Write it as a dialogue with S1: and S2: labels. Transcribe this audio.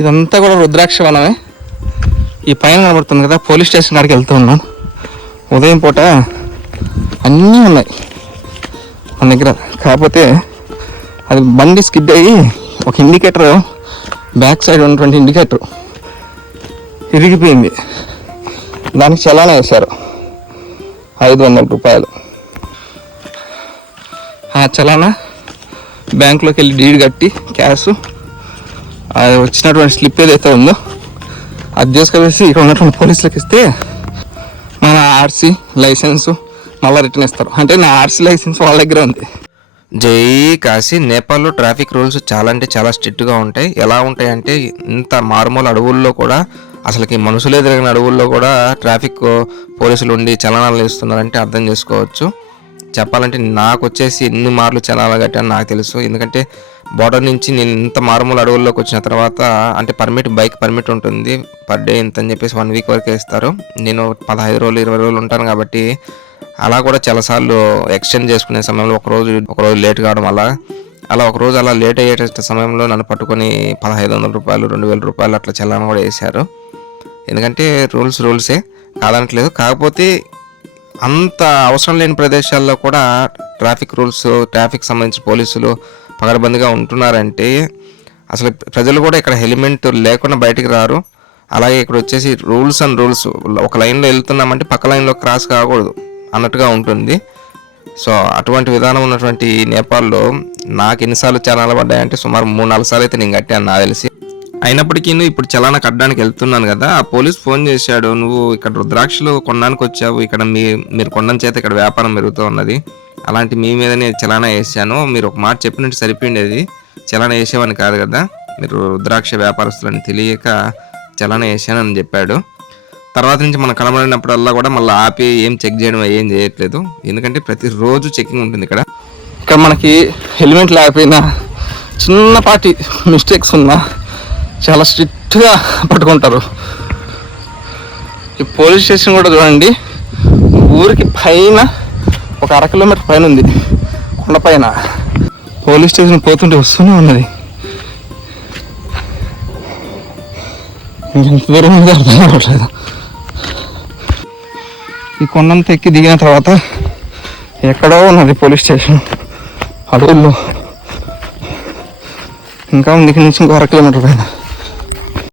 S1: ఇదంతా కూడా రుద్రాక్ష వనమే ఈ పైన కనబడుతుంది కదా పోలీస్ స్టేషన్ కాడికి వెళ్తూ ఉన్నాను ఉదయం పూట అన్నీ ఉన్నాయి మన దగ్గర. కాకపోతే అది బండి స్కిడ్ అయ్యి ఒక ఇండికేటర్ బ్యాక్ సైడ్ ఉన్నటువంటి ఇండికేటర్ ఇరిగిపోయింది. దానికి చలానా వేశారు. ఐదు వందల రూపాయలు. ఆ చలానా బ్యాంకులోకి వెళ్ళి డీడ్ కట్టి క్యాష్ అది వచ్చినటువంటి స్లిప్ ఏదైతే ఉందో అది తీసుకువేసి ఇక్కడ ఉన్నటువంటి పోలీసులకు ఇస్తే మన ఆర్సీ లైసెన్సు మళ్ళీ రిటర్న్ ఇస్తారు. అంటే నా ఆర్సీ లైసెన్స్ వాళ్ళ దగ్గర ఉంది.
S2: జై కాశీ. నేపాల్లో ట్రాఫిక్ రూల్స్ చాలా అంటే చాలా స్ట్రిక్ట్గా ఉంటాయి. ఎలా ఉంటాయి అంటే ఇంత మారుమూల అడవుల్లో కూడా అసలుకి మనుషులు తిరిగిన అడవుల్లో కూడా ట్రాఫిక్ పోలీసులు ఉండి చలనాలు ఇస్తున్నారంటే అర్థం చేసుకోవచ్చు. చెప్పాలంటే నాకు వచ్చేసి ఎన్ని మార్లు చలానాలు కట్టాను నాకు తెలుసు. ఎందుకంటే బోర్డర్ నుంచి నేను ఇంత మారుమూల అడవుల్లోకి వచ్చిన తర్వాత అంటే పర్మిట్ బైక్ పర్మిట్ ఉంటుంది. పర్ డే ఇంత అని చెప్పేసి వన్ వీక్ వరకు ఇస్తారు. నేను పదహైదు రోజులు ఇరవై రోజులు ఉంటాను కాబట్టి అలా కూడా చాలాసార్లు ఎక్స్టెండ్ చేసుకునే సమయంలో ఒక రోజు ఒక రోజు లేట్ కావడం అలా అలా ఒక రోజు అలా లేట్ అయ్యే సమయంలో నన్ను పట్టుకొని పదహైదు వందల రూపాయలు రెండు వేల రూపాయలు అట్లా చలానా కూడా వేశారు. ఎందుకంటే రూల్స్ రూల్సే. కాదనట్లేదు. కాకపోతే అంత అవసరం లేని ప్రదేశాల్లో కూడా ట్రాఫిక్ రూల్స్ ట్రాఫిక్ సంబంధించిన పోలీసులు పగడబందిగా ఉంటున్నారంటే అసలు ప్రజలు కూడా ఇక్కడ హెల్మెట్ లేకుండా బయటికి రారు. అలాగే ఇక్కడ వచ్చేసి రూల్స్ అండ్ రూల్స్ ఒక లైన్లో వెళ్తున్నామంటే పక్క లైన్లో క్రాస్ కాకూడదు అన్నట్టుగా ఉంటుంది. సో అటువంటి విధానం ఉన్నటువంటి నేపాల్లో నాకు ఎన్నిసార్లు చాలా పడ్డాయంటే సుమారు మూడు నాలుగు సార్లు అయితే నేను కట్టాను నాకు తెలిసి. అయినప్పటికీ ఇప్పుడు చలానా కట్టడానికి వెళ్తున్నాను కదా ఆ పోలీస్ ఫోన్ చేశాడు నువ్వు ఇక్కడ రుద్రాక్షలు కొనడానికి వచ్చావు ఇక్కడ మీ మీరు కొనడం చేత ఇక్కడ వ్యాపారం పెరుగుతూ ఉన్నది. అలాంటి మీ మీదనే చలానా వేసాను మీరు ఒక మాట చెప్పినట్టు సరిపోయిండేది. చలానా వేసేవాని కాదు కదా మీరు రుద్రాక్ష వ్యాపారస్తులని తెలియక చలానా వేసానని చెప్పాడు. తర్వాత నుంచి మనం కనబడినప్పుడల్లా కూడా మళ్ళీ ఆపి ఏం చెక్ చేయడం ఏం చేయట్లేదు. ఎందుకంటే ప్రతిరోజు చెకింగ్ ఉంటుంది ఇక్కడ.
S1: ఇక్కడ మనకి హెల్మెట్ లేకపోయినా చిన్నపాటి మిస్టేక్స్ ఉన్నా చాలా స్ట్రిక్ట్గా పట్టుకుంటారు. ఈ పోలీస్ స్టేషన్ కూడా చూడండి ఊరికి పైన ఒక అర కిలోమీటర్ పైన ఉంది కొండ పైన. పోలీస్ స్టేషన్ పోతుంటే వస్తూనే ఉన్నది. ఇంకెంత దూరం అర్థం కావట్లేదు. ఈ కొండంత ఎక్కి దిగిన తర్వాత ఎక్కడో ఉన్నది పోలీస్ స్టేషన్ అడవుల్లో. ఇంకా ఉంది ఇక్కడి నుంచి ఇంకో అర కిలోమీటర్ పైన.